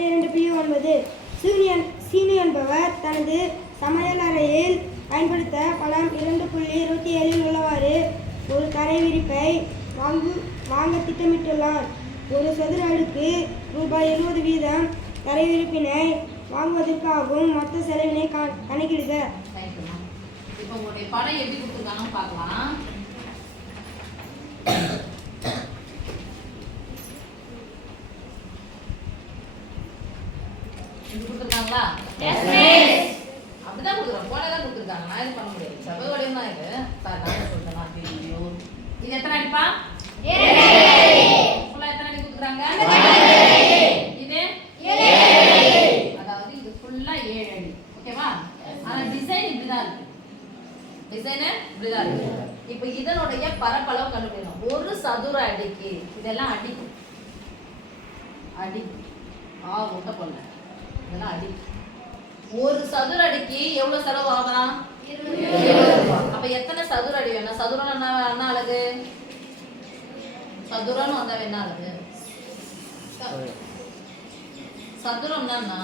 2.9 சீனி என்பவர் தனது சமையல் அறையில் பயன்படுத்த பணம் 2.27 உள்ளவாறு ஒரு தரை விரிப்பை வாங்க திட்டமிட்டுள்ளார். ஒரு சதுர அடுக்கு ரூபாய் 20 வீதம் தரை விரிப்பினை வாங்குவதற்காகவும் மொத்த செலவினை கணக்கிடுக. இப்போ உங்களுடைய படம் எப்படி கொடுத்துருக்காங்கன்னு பார்க்கலாம். இது கொடுத்துருக்காங்களா? அப்படிதான் கொடுக்குறோம். போட தான் கொடுத்துருக்காங்க. நான் இது பண்ண முடியாது. செவ்வக வடிவம் தான் இது. சார் நான் சொல்றேன். இது எத்தனை அடிப்பா? ஃபுல்லா எத்தனை அடி கொடுக்குறாங்க? இது 7 அடி. அதாவது இது ஃபுல்லா 7 அடி. ஓகேவா? ஆனா டிசைன் இப்படிதான் இருக்கு. டிசைன் இப்படிதான் இருக்கு. இப்போ இதனுடைய பரப்பளவு கண்டுபிடிக்கணும். ஒரு சதுர அடிக்கு இதெல்லாம் அடி அடி ஒட்ட போல இதெல்லாம் அடி. ஒரு சதுர அடிக்கு எவ்வளவு செலவு ஆகலாம்? 20. அப்ப எத்தனை சதுர அடி வேணும்? சதுரம் என்ன அழகு? சதுரம்னு வந்தா என்ன அழகு? சதுரம்னா என்ன?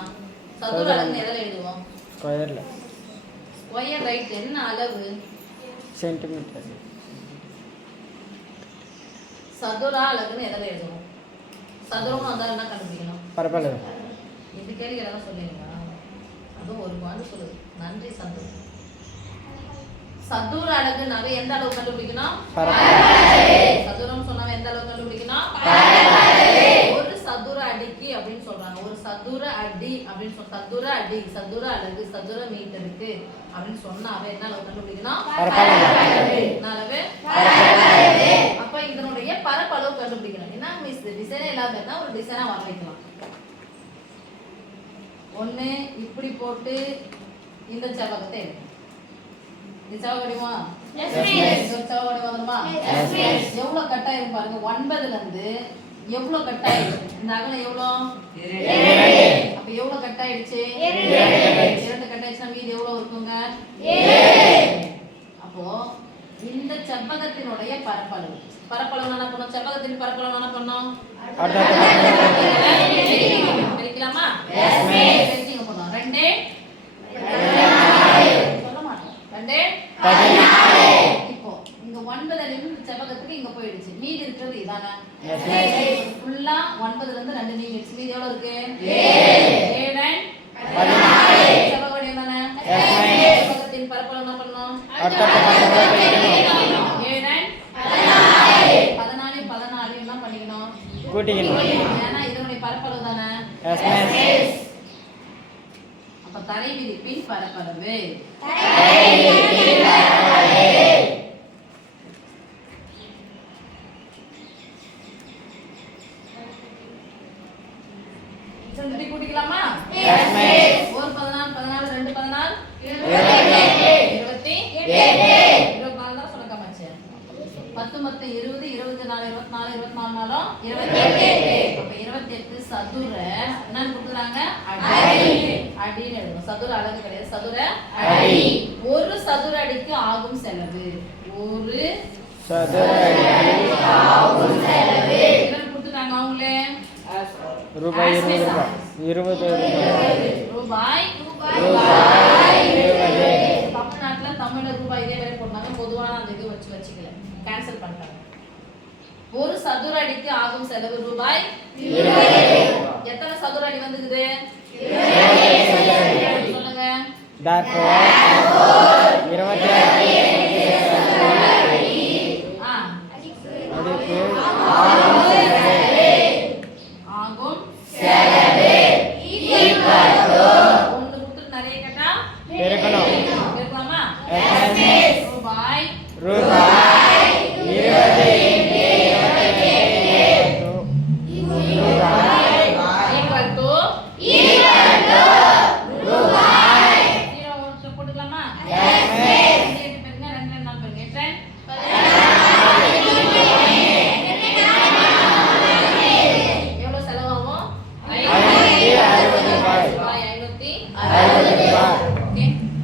சதுர அலகு எதில் எழுதுவோம்? ஸ்கொயர்ல. Square right. என்ன அளவு? சென்டிமீட்டர். சதுர அலகுன்னு எதில் எழுதுவோம்? சதுரம்னு வந்தா என்ன கண்டுபிடிக்கணும்? பரப்பளவு. இந்த கேள்வி எல்லாம் சொல்லுவீங்களா? அதுவும் ஒரு பாண்டு சொல்லுது. நன்றி சந்துரு. சதுர அலகுனாவே எந்த அளவு கண்டுபிடிக்கணும்? சதுரம் சொன்னாவே எந்த அளவு கண்டுபிடிக்கணும்? ஒரு சதுர அடிக்கு அப்படின்னு சொல்றாங்க. ஒரு சதுர அடி அப்படின்னு சதுர அடி, சதுர அலகு, சதுர மீட்டருக்கு அப்படின்னு சொன்னாவே என்ன அளவு கண்டுபிடிக்கணும்? அளவு. அப்ப இதனுடைய பரப்பளவு கண்டுபிடிக்கணும். என்ன மிஸ் டிசைனே இல்லாம இருந்தா ஒரு டிசைனா வர வைக்கலாம். ஒண்ணு இப்படி போட்டு இந்த செவ்வகத்தை எடுக்கணும். இது செவ்வக வடிவமா? செவ்வக வடிவம் வந்துருமா? எவ்வளவு கட்டாயிரும் பாருங்க. 9ல இருந்து எவ்வளவு கட்டாயிருக்கு? இந்த அகலம் எவ்வளவு? 7. அப்ப எவ்வளவு கட்டாயிடுச்சு? 2 கட்டாயிடுச்சுன்னா மீதி எவ்வளவு இருக்குங்க? 7. அப்போ இந்த செவ்வகத்தினுடைய பரப்பளவு என்ன பண்ணும்? செவ்வகத்தின் பரப்பளவு என்ன பண்ணும்? பிரிக்கலாமா? பிரிக்கிங்க போறோம். 2 சொல்ல மாட்டோம். 2 14. இப்போ இங்க 9ல இருந்து செவ்வகத்துக்கு இங்க போயிடுச்சு. மீதி இருக்கிறது இதானே? ஃபுல்லா 9ல இருந்து 2 நீங்கிடுச்சு. மீதி எவ்வளவு இருக்கு? 7 14. செவ்வக வடிவம் தானே? செவ்வகத்தின் பரப்பளவு என்ன பண்ணணும்? 14 என்ன பண்ணிக்கணும்? கூட்டிக்கணும். ஏன்னா இதனுடைய பரப்பளவு தானே? அப்ப தரை விரிப்பின் பரப்பளவு கூட்டிக்கலாமா? ஒரு 14 14 2 14 28 24 தான் சொல்ல காமாச்சு. 10 மொத்தம் 20 24 24 24 28. அப்ப 28 சதுர என்னன்னு கொடுக்குறாங்க? அடின்னு எழுதணும். சதுர அலகு கிடையாது, சதுர அடி. ஒரு சதுர அடிக்கு ஆகும் செலவு. ஒரு சதுர அடிக்கு ஆகும் செலவு என்னன்னு கொடுத்துட்டாங்க அவங்களே? ரூபாய் 20 ரூபாய் 20. தமிழ்நாட்டுல தமிழ்ல ரூபாய் இதே வேற போட்டாங்க. பொதுவான அந்த இது வச்சுக்கல, கேன்சல் பண்ணிட்டாங்க. ஒரு சதுர அடிக்கு ஆகும் செலவு ரூபாய் 20. எத்தனை சதுர அடி வந்துக்குது? 20 சொல்லுங்க. therefore 26 அடிக்கு